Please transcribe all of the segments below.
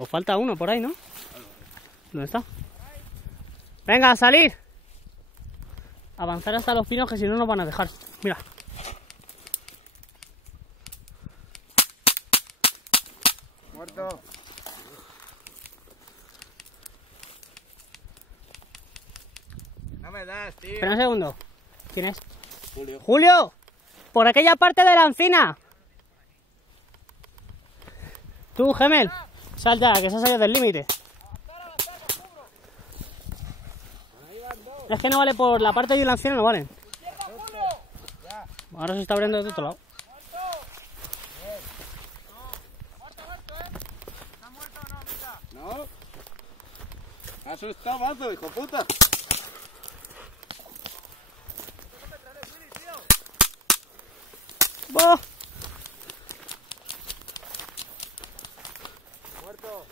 Os falta uno por ahí, ¿no? ¿Dónde está? Venga, a salir. Avanzar hasta los pinos, que si no nos van a dejar. Mira. Muerto. No me das, tío. Espera un segundo. ¿Quién es? Julio. ¡Julio! Por aquella parte de la encina. Tú, Gemel. Sal ya, que se ha salido del límite. Es que no vale por la parte de la encina, no valen. Ahora se está abriendo de otro lado. No. Asustado, mazo, hijo puta. ¡Oh! Muerto.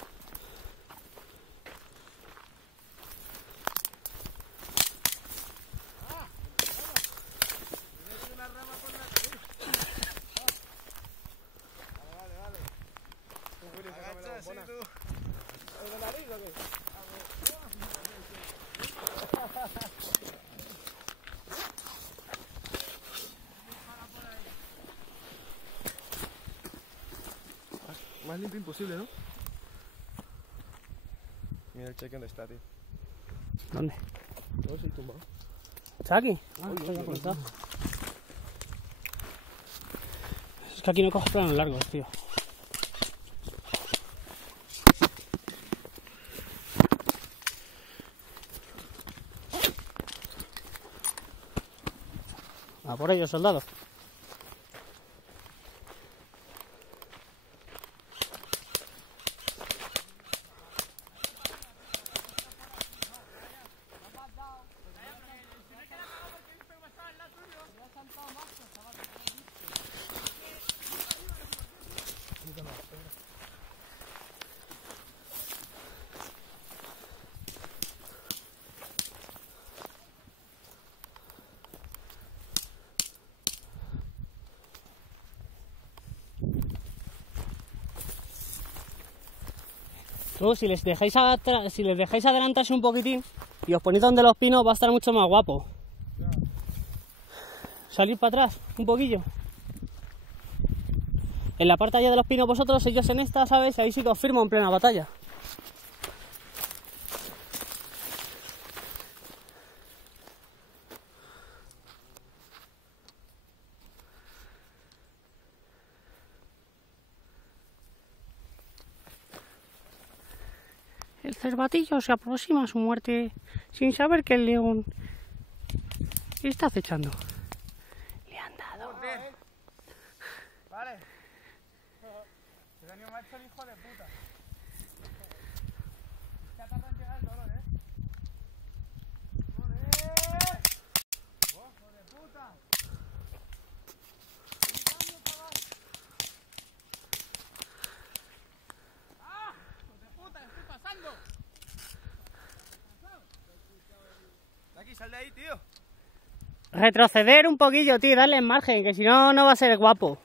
Más limpio imposible, ¿no? Mira el cheque dónde está, tío. ¿Dónde? No, es un tumbado. ¿Está aquí? Ah, está ya conectado. Es que aquí no cojo planos largos, tío. A por ellos, soldados. Tú, si les dejáis adelantarse un poquitín y os ponéis donde los pinos, va a estar mucho más guapo. Salir para atrás, un poquillo. En la parte allá de los pinos vosotros, ellos en esta, ¿sabes? Ahí sí que os firmo en plena batalla. El cervatillo se aproxima a su muerte sin saber que el león está acechando. Le han dado. Vale. Se daño macho el hijo de puta. Se ha tardado en llegar el dolor, ¡Joder! ¡Hijo de puta! ¡Ah! ¡Hijo de puta! ¡Estoy pasando! Aquí, sal de ahí, tío. Retroceder un poquillo, tío, darle margen, que si no, no va a ser guapo.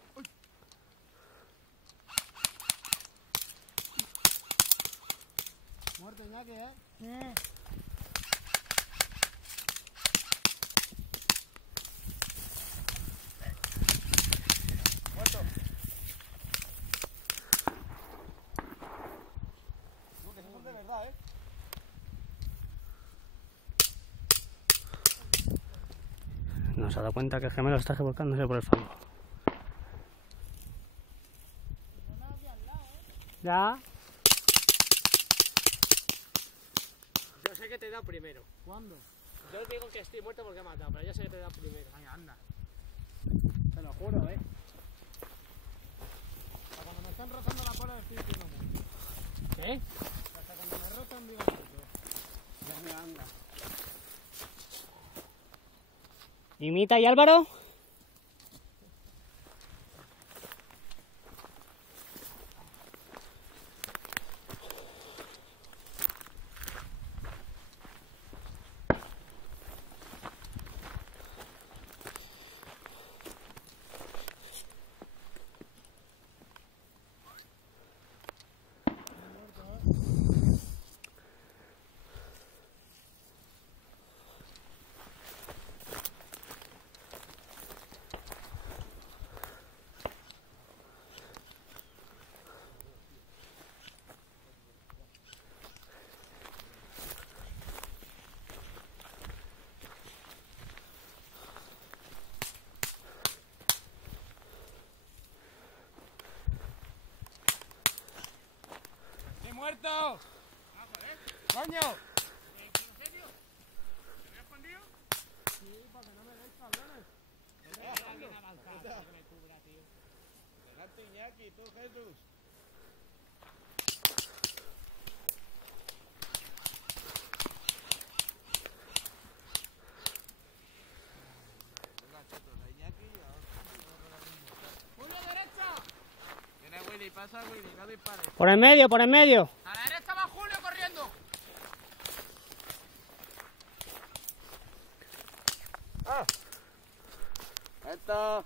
Muerto Iñaki, ¿eh? Muerto. No, que son de verdad, ¿eh? No se ha dado cuenta que el gemelo está revolcándose por el fango. Ya. Yo sé que te he dado primero. ¿Cuándo? Yo te digo que estoy muerto porque he matado, pero yo sé que te he dado primero. Ay, anda. Te lo juro, Hasta cuando me están rozando la cola estoy diciendo mucho. ¿Qué? Hasta cuando me rozan digo mucho. Ya me anda. ¿Y Mita y Álvaro? muerto! ¡Ah, joder! ¡Coño! ¿En serio? ¿Te había escondido? Sí, para que no me deis, cabrones. Alguien avanzado, que me cubra, tío. Delante Iñaki, tú, Jesús. ¡Julio, derecha! Viene Willy, pasa Willy, no dispares. Por el medio, por el medio. A la derecha va Julio corriendo. ¡Ah! ¡Muerto!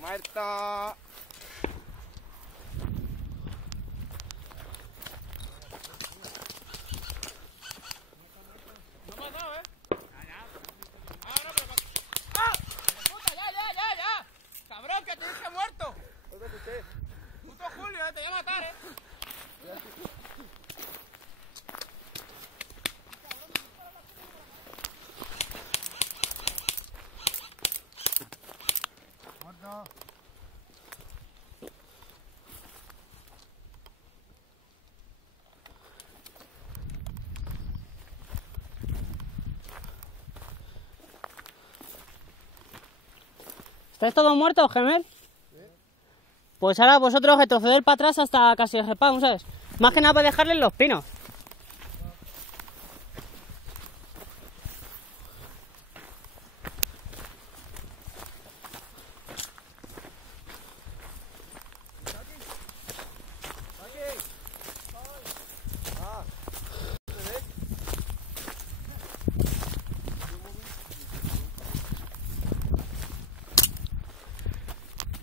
¡Muerto! No me ha dado, ¿eh? Ahora, pero... ¡Ah! ¡Puta, ya! ¡Cabrón, que tienes que muerto! Puto Julio, te voy a matar, ¿eh? Muerto. ¿Estáis todos muertos, Gemel? Pues ahora vosotros retroceder para atrás hasta casi el respawn, ¿sabes? Más que nada para dejarles los pinos.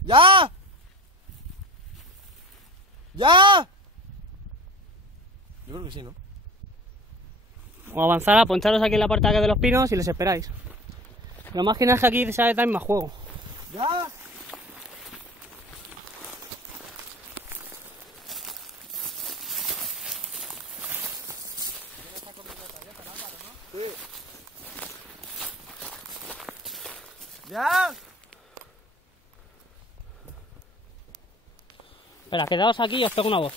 ¡Ya! ¡Ya! Yo creo que sí, ¿no? O avanzar a poncharos aquí en la parte de aquí de los pinos y les esperáis. Lo más que nada es que aquí sale también más juego. ¡Ya! Sí. ¡Ya! Espera, quedaos aquí y os pego una voz.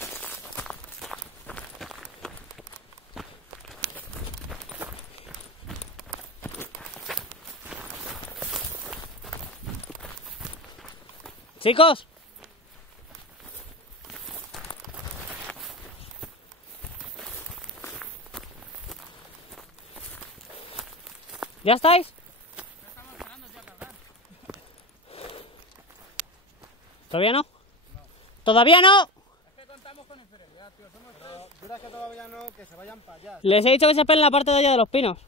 Chicos. ¿Ya estáis? ¿Todavía no? ¿Todavía no? Es que contamos con inferioridad, tío. Somos tres. Duras que todavía no, que se vayan para allá. Les he dicho que se esperen en la parte de allá de los pinos.